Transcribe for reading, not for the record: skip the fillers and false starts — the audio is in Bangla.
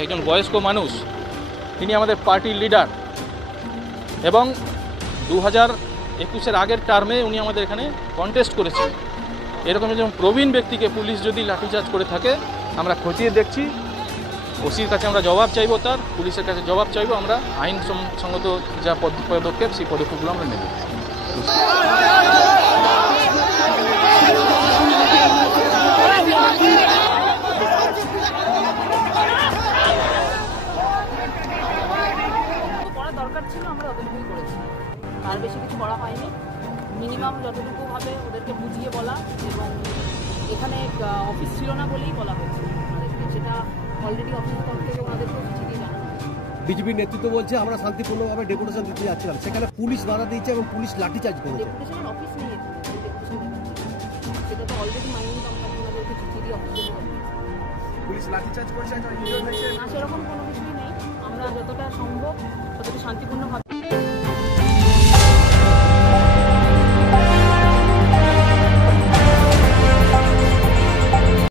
একজন বয়স্ক মানুষ, তিনি আমাদের পার্টির লিডার এবং 2021-এর আগের টার্মে উনি আমাদের এখানে কন্টেস্ট করেছেন। এরকম একজন প্রবীণ ব্যক্তিকে পুলিশ যদি লাঠিচার্জ করে থাকে আমরা খতিয়ে দেখছি। ওসির কাছে আমরা জবাব চাইব, তার পুলিশের কাছে জবাব চাইব। আমরা আইনসঙ্গত যা পদক্ষেপ সেই পদক্ষেপগুলো আমরা নেব। দরকার ছিল আমরা ততটুকুই করেছি, তার বেশি কিছু করা হয়নি। মিনিমাম যতটুকু ভাবে ওদেরকে বুঝিয়ে বলা, এবং এখানে অফিস ছিল না বলেই বলা হয়েছে ওনাদেরকে, সেটা অলরেডি অফিসের তরফ থেকে ওনাদেরকে চিঠি জানানো হয়েছে। বিজেপির নেতৃত্ব বলছে আমরা শান্তিপূর্ণভাবে ডেপুটেশন দিতে যাচ্ছিলাম, সেখানে পুলিশ বাধা দিয়েছে এবং পুলিশ লাঠিচার্জ করেছে। ডেপুটেশনের অফিস নেই এখানে, ডেপুটেশন সেটা তো অলরেডি মাইনিং কোম্পানি ওনাদেরকে চিঠি দিয়ে অফিসে পুলিশ লাঠিচার্জ করেছে, না সেরকম কোনো কিছুই নেই। আমরা যতটা সম্ভব ততটা শান্তিপূর্ণভাবে